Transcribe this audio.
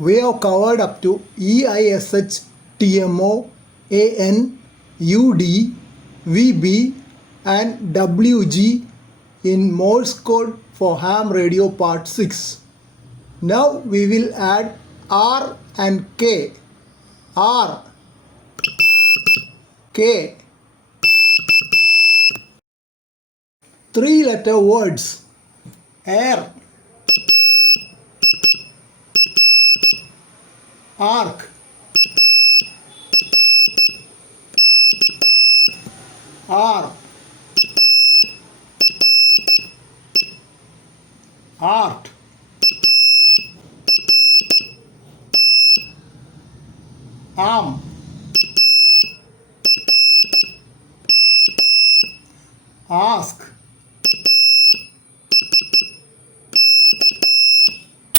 We have covered up to EISH, TMO, AN, UD, VB and WG in Morse code for ham radio part 6. Now we will add R and K. R, K. 3-letter words. Air, arc, R, art, arm, ask,